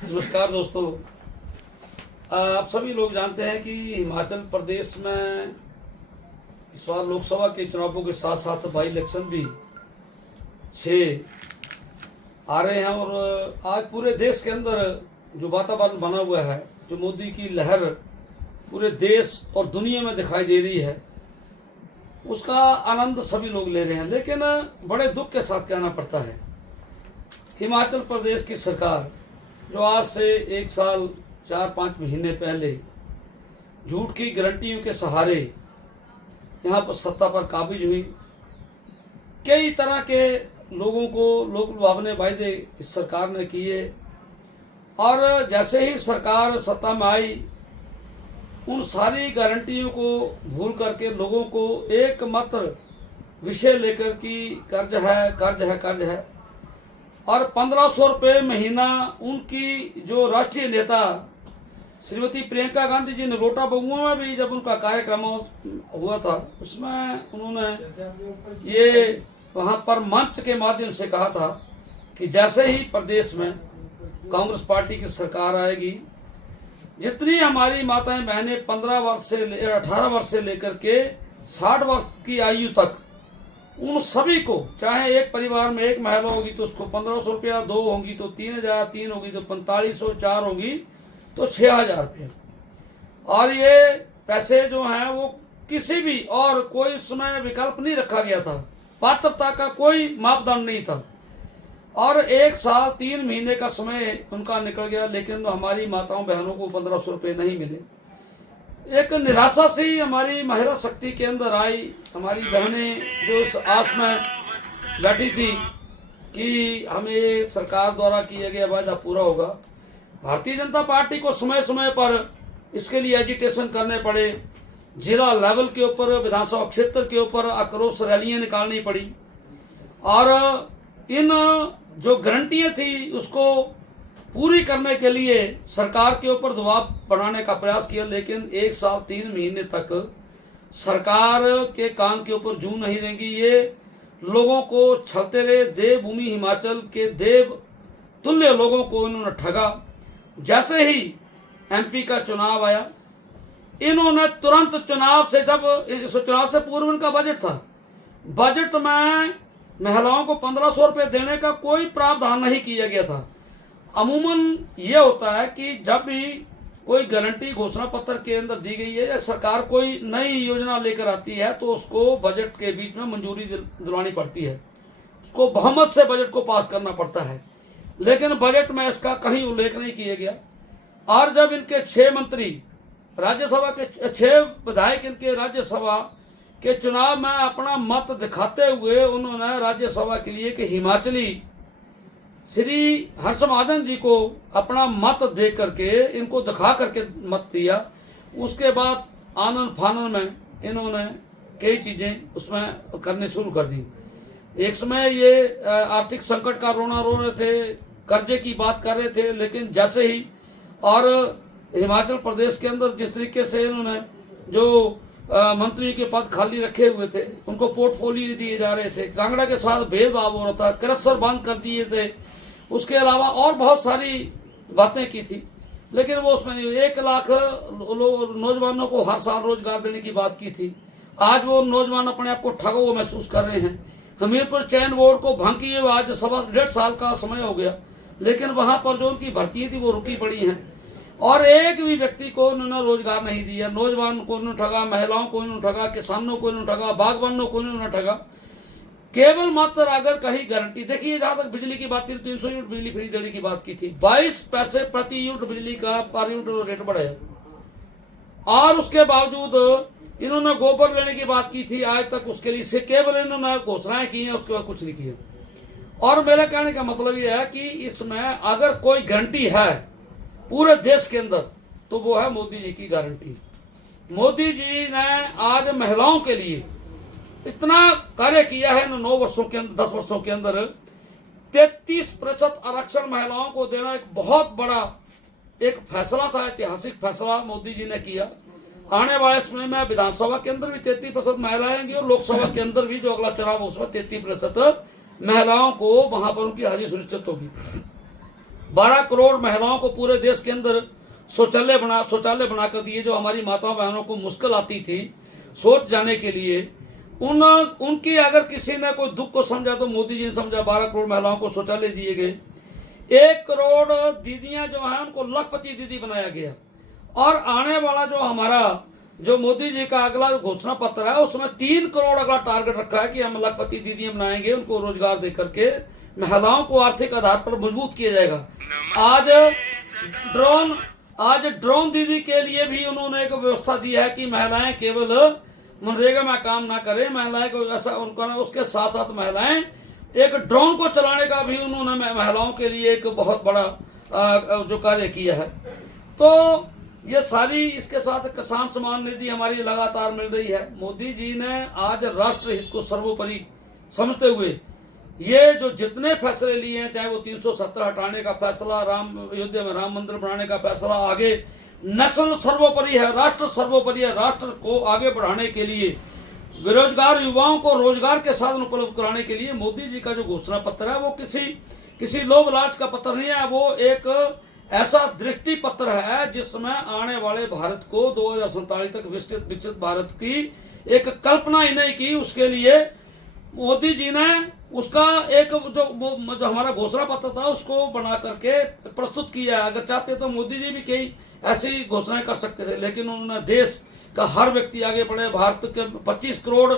नमस्कार दोस्तों। आप सभी लोग जानते हैं कि हिमाचल प्रदेश में इस बार लोकसभा के चुनावों के साथ साथ बाई इलेक्शन भी 6 आ रहे हैं और आज पूरे देश के अंदर जो वातावरण बना हुआ है, जो मोदी की लहर पूरे देश और दुनिया में दिखाई दे रही है, उसका आनंद सभी लोग ले रहे हैं। लेकिन बड़े दुख के साथ कहना पड़ता है, हिमाचल प्रदेश की सरकार जो आज से 1 साल 4-5 महीने पहले झूठ की गारंटियों के सहारे यहाँ पर सत्ता पर काबिज हुई, कई तरह के लोगों को लोक लुभावने वायदे इस सरकार ने किए और जैसे ही सरकार सत्ता में आई, उन सारी गारंटियों को भूल करके लोगों को एकमात्र विषय लेकर कि कर्ज है, कर्ज है, कर्ज है और 1500 रुपये महीना उनकी जो राष्ट्रीय नेता श्रीमती प्रियंका गांधी जी ने रोटा बगुआ में भी जब उनका कार्यक्रम हुआ था, उसमें उन्होंने ये वहां पर मंच के माध्यम से कहा था कि जैसे ही प्रदेश में कांग्रेस पार्टी की सरकार आएगी, जितनी हमारी माताएं बहनें 15 वर्ष से 18 वर्ष से लेकर के 60 वर्ष की आयु तक, उन सभी को, चाहे एक परिवार में एक महिला होगी तो उसको 1500 रुपया, 2 होंगी तो 3000, 3 होगी तो 4500, 4 होगी तो 6000 रुपये। और ये पैसे जो हैं वो किसी भी और कोई उसमें विकल्प नहीं रखा गया था, पात्रता का कोई मापदंड नहीं था। और 1 साल 3 महीने का समय उनका निकल गया, लेकिन हमारी माताओं बहनों को 1500 रुपये नहीं मिले। एक निराशा सी हमारी महिला शक्ति के अंदर आई। हमारी बहनें जो उस आस में बैठी थी कि हमें सरकार द्वारा किया गया वादा पूरा होगा। भारतीय जनता पार्टी को समय समय पर इसके लिए एजिटेशन करने पड़े, जिला लेवल के ऊपर, विधानसभा क्षेत्र के ऊपर आक्रोश रैलियां निकालनी पड़ी और इन जो गारंटियां थी उसको पूरी करने के लिए सरकार के ऊपर दबाव बनाने का प्रयास किया। लेकिन 1 साल 3 महीने तक सरकार के काम के ऊपर जू नहीं रहेंगी। ये लोगों को छलते रहे। देवभूमि हिमाचल के देव तुल्य लोगों को इन्होंने ठगा। जैसे ही एमपी का चुनाव आया, इन्होंने तुरंत चुनाव से पूर्व इनका बजट था, बजट में महिलाओं को 1500 रुपये देने का कोई प्रावधान नहीं किया गया था। अमूमन ये होता है कि जब भी कोई गारंटी घोषणा पत्र के अंदर दी गई है या सरकार कोई नई योजना लेकर आती है तो उसको बजट के बीच में मंजूरी दिलवानी पड़ती है, उसको बहुमत से बजट को पास करना पड़ता है। लेकिन बजट में इसका कहीं उल्लेख नहीं किया गया। और जब इनके 6 मंत्री राज्यसभा के 6 विधायक इनके राज्यसभा के चुनाव में अपना मत दिखाते हुए उन्होंने राज्यसभा के लिए कि हिमाचली श्री हर्षवर्धन जी को अपना मत दे करके, इनको दिखा करके मत दिया। उसके बाद आनंद फानन में इन्होंने कई चीजें उसमें करनी शुरू कर दी। एक समय ये आर्थिक संकट का रोना रो रहे थे, कर्जे की बात कर रहे थे, लेकिन जैसे ही और हिमाचल प्रदेश के अंदर जिस तरीके से इन्होंने जो मंत्री के पद खाली रखे हुए थे उनको पोर्टफोलियो दिए जा रहे थे, कांगड़ा के साथ भेदभाव हो रहा था, क्रशर बंद कर दिए थे, उसके अलावा और बहुत सारी बातें की थी, लेकिन वो उसमें 1 लाख नौजवानों को हर साल रोजगार देने की बात की थी। आज वो नौजवान अपने आप को ठगा हुआ महसूस कर रहे हैं। हमीरपुर चयन बोर्ड को भंग किए हुए आज 1.5 साल का समय हो गया, लेकिन वहां पर जो उनकी भर्ती थी वो रुकी पड़ी हैं और एक भी व्यक्ति को उन्होंने रोजगार नहीं दिया। नौजवान को उन्होंने ठगा, महिलाओं को उन्होंने ठगा, किसानों को उन्होंने ठगा, बागवानों को उन्होंने ठगा। केवल मात्र अगर कहीं गारंटी देखिए, जहां तक बिजली की बात की 300 यूनिट बिजली फ्री देने की बात की थी, 22 पैसे प्रति यूनिट बिजली का पर यूनिट रेट बढ़ाया और उसके बावजूद इन्होंने गोबर लेने की बात की थी। आज तक उसके लिए से केवल इन्होंने घोषणाएं की हैं, उसके बाद कुछ नहीं किया। और मेरा कहने का मतलब यह है कि इसमें अगर कोई गारंटी है पूरे देश के अंदर तो वो है मोदी जी की गारंटी। मोदी जी ने आज महिलाओं के लिए इतना कार्य किया है। 9 वर्षों के अंदर, 10 वर्षों के अंदर 33% आरक्षण महिलाओं को देना एक बहुत बड़ा एक फैसला था, ऐतिहासिक फैसला मोदी जी ने किया। आने वाले समय में विधानसभा के अंदर भी 33% महिलाएं आएंगी और लोकसभा के अंदर भी जो अगला चुनाव उसमें 33% महिलाओं को वहां पर उनकी हाजिरी सुनिश्चित होगी। 12 करोड़ महिलाओं को पूरे देश के अंदर शौचालय बनाकर दिए। जो हमारी माताओं बहनों को मुश्किल आती थी शौच जाने के लिए, उनकी अगर किसी ने कोई दुख को समझा तो मोदी जी ने समझा। 12 करोड़ महिलाओं को शौचालय दिए गए। 1 करोड़ दीदियां जो हैं उनको लखपति दीदी बनाया गया। और आने वाला जो हमारा जो मोदी जी का अगला घोषणा पत्र है उसमें 3 करोड़ अगला टारगेट रखा है कि हम लखपति दीदियां बनाएंगे। उनको रोजगार दे करके महिलाओं को आर्थिक आधार पर मजबूत किया जाएगा। आज ड्रोन दीदी के लिए भी उन्होंने एक व्यवस्था दी है कि महिलाएं केवल मनरेगा में काम ना करें, महिलाएं को ऐसा उनका उसके साथ साथ महिलाएं एक ड्रोन को चलाने का भी उन्होंने महिलाओं के लिए एक बहुत बड़ा जो कार्य किया है। तो ये सारी, इसके साथ किसान सम्मान निधि हमारी लगातार मिल रही है। मोदी जी ने आज राष्ट्र हित को सर्वोपरि समझते हुए ये जो जितने फैसले लिए हैं, चाहे वो 370 हटाने का फैसला, अयोध्या में राम मंदिर बनाने का फैसला, आगे नेशनल सर्वोपरि है, राष्ट्र सर्वोपरि है। राष्ट्र को आगे बढ़ाने के लिए, बेरोजगार युवाओं को रोजगार के साधन उपलब्ध कराने के लिए मोदी जी का जो घोषणा पत्र है वो किसी लोभ लालच का पत्र नहीं है। वो एक ऐसा दृष्टि पत्र है जिसमें आने वाले भारत को 2047 तक विकसित भारत की एक कल्पना ही नहीं की। उसके लिए मोदी जी ने उसका एक जो हमारा घोषणा पत्र था उसको बना करके प्रस्तुत किया। अगर चाहते तो मोदी जी भी कई ऐसी घोषणाएं कर सकते थे, लेकिन उन्होंने देश का हर व्यक्ति आगे बढ़े। भारत के 25 करोड़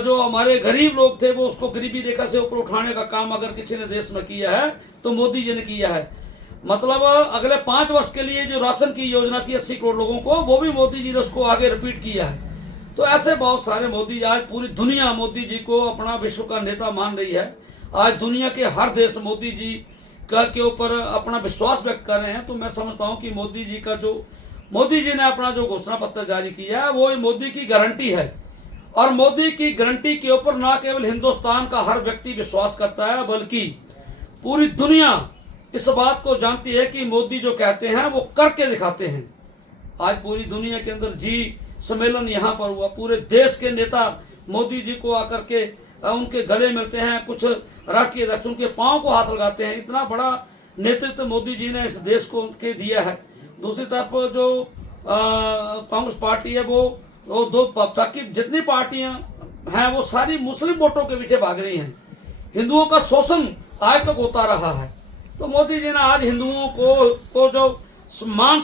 जो हमारे गरीब लोग थे वो उसको गरीबी रेखा से ऊपर उठाने का काम अगर किसी ने देश में किया है तो मोदी जी ने किया है। मतलब अगले 5 वर्ष के लिए जो राशन की योजना थी 80 करोड़ लोगों को, वो भी मोदी जी ने उसको आगे रिपीट किया है। तो ऐसे बहुत सारे मोदी, आज पूरी दुनिया मोदी जी को अपना विश्व का नेता मान रही है। आज दुनिया के हर देश मोदी जी के ऊपर अपना विश्वास व्यक्त कर रहे हैं। तो मैं समझता हूं कि मोदी जी ने अपना जो घोषणा पत्र जारी किया है वो मोदी की गारंटी है। और मोदी की गारंटी के ऊपर न केवल हिंदुस्तान का हर व्यक्ति विश्वास करता है, बल्कि पूरी दुनिया इस बात को जानती है कि मोदी जो कहते हैं वो करके दिखाते हैं। आज पूरी दुनिया के अंदर जी सम्मेलन यहाँ पर हुआ। पूरे देश के नेता मोदी जी को आकर के उनके गले मिलते हैं, कुछ राष्ट्रीय अध्यक्ष उनके पांव को हाथ लगाते हैं। इतना बड़ा नेतृत्व मोदी जी ने इस देश को उनके दिया है। दूसरी तरफ जो कांग्रेस पार्टी है वो दो बाकी जितनी पार्टियां हैं वो सारी मुस्लिम वोटों के पीछे भाग रही हैं। हिंदुओं का शोषण आज तक होता रहा है। तो मोदी जी ने आज हिंदुओं को जो सम्मान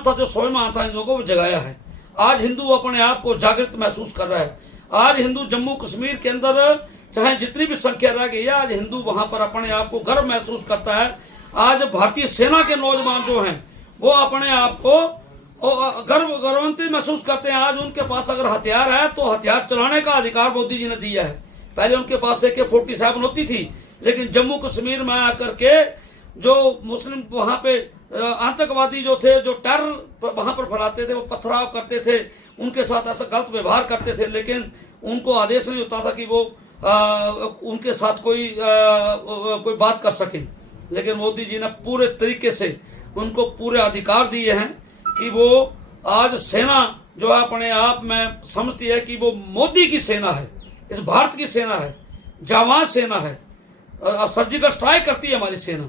था, जो स्वाभिमान था, हिंदुओं को जगाया है। आज हिंदू अपने आप को जागृत महसूस कर रहा है। आज हिंदू जम्मू कश्मीर के अंदर चाहे जितनी भी संख्या रह गई है, आज हिंदू वहां पर अपने आप को गर्व महसूस करता है। आज भारतीय सेना के नौजवान जो हैं वो अपने आप को गर्ववंती महसूस करते हैं। आज उनके पास अगर हथियार है तो हथियार चलाने का अधिकार मोदी जी ने दिया है। पहले उनके पास AK-47 होती थी, लेकिन जम्मू कश्मीर में आकर के जो मुस्लिम वहां पे आतंकवादी जो थे, जो टेरर वहां पर फैलाते थे, वो पथराव करते थे, उनके साथ ऐसा गलत व्यवहार करते थे, लेकिन उनको आदेश नहीं होता था कि वो उनके साथ कोई बात कर सके। लेकिन मोदी जी ने पूरे तरीके से उनको पूरे अधिकार दिए हैं कि वो आज सेना जो है अपने आप में समझती है कि वो मोदी की सेना है, इस भारत की सेना है, जाबाज सेना है। अब सर्जिकल स्ट्राइक करती है हमारी सेना।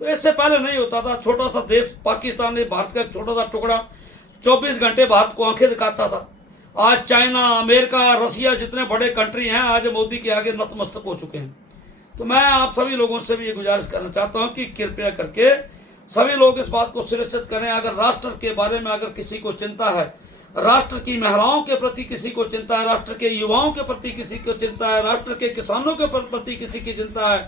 तो इससे पहले नहीं होता था। छोटा सा देश पाकिस्तान ने, भारत का एक छोटा सा टुकड़ा 24 घंटे भारत को आंखें दिखाता था। आज चाइना, अमेरिका, रसिया जितने बड़े कंट्री हैं आज मोदी के आगे नतमस्तक हो चुके हैं। तो मैं आप सभी लोगों से भी ये गुजारिश करना चाहता हूं कि कृपया करके सभी लोग इस बात को सुनिश्चित करें, अगर राष्ट्र के बारे में अगर किसी को चिंता है, राष्ट्र की महिलाओं के प्रति किसी को चिंता है, राष्ट्र के युवाओं के प्रति किसी को चिंता है, राष्ट्र के किसानों के प्रति किसी की चिंता है,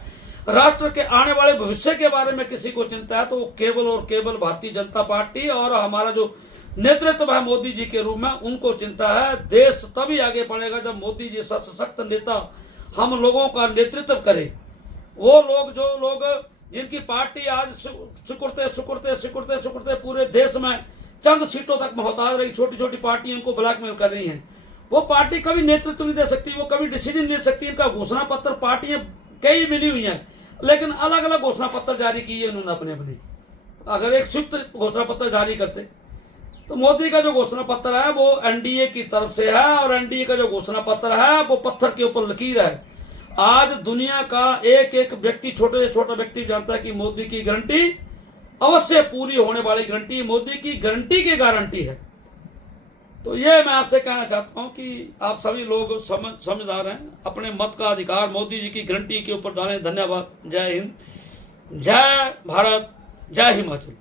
राष्ट्र के आने वाले भविष्य के बारे में किसी को चिंता है, तो वो केवल और केवल भारतीय जनता पार्टी और हमारा जो नेतृत्व है मोदी जी के रूप में, उनको चिंता है। देश तभी आगे बढ़ेगा जब मोदी जी सशक्त नेता हम लोगों का नेतृत्व करे। वो लोग जिनकी पार्टी आज सिकुड़ते पूरे देश में चंद सीटों तक मोहताज रही, छोटी छोटी पार्टियों को ब्लैकमेल कर रही हैं, वो पार्टी कभी नेतृत्व नहीं दे सकती, वो कभी डिसीजन नहीं ले सकती। इनका घोषणा पत्र पार्टियां कई मिली हुई हैं, लेकिन अलग अलग घोषणा पत्र जारी किए उन्होंने अपने। अगर एक संयुक्त घोषणा पत्र जारी करते तो मोदी का जो घोषणा पत्र है वो NDA की तरफ से है, और NDA का जो घोषणा पत्र है वो पत्थर के ऊपर लकीर है। आज दुनिया का एक एक व्यक्ति, छोटे से छोटा व्यक्ति जानता है कि मोदी की गारंटी अवश्य पूरी होने वाली गारंटी, मोदी की गारंटी की गारंटी है। तो ये मैं आपसे कहना चाहता हूं कि आप सभी लोग समझदार हैं, अपने मत का अधिकार मोदी जी की गारंटी के ऊपर डालें। धन्यवाद। जय हिंद, जय भारत, जय हिमाचल।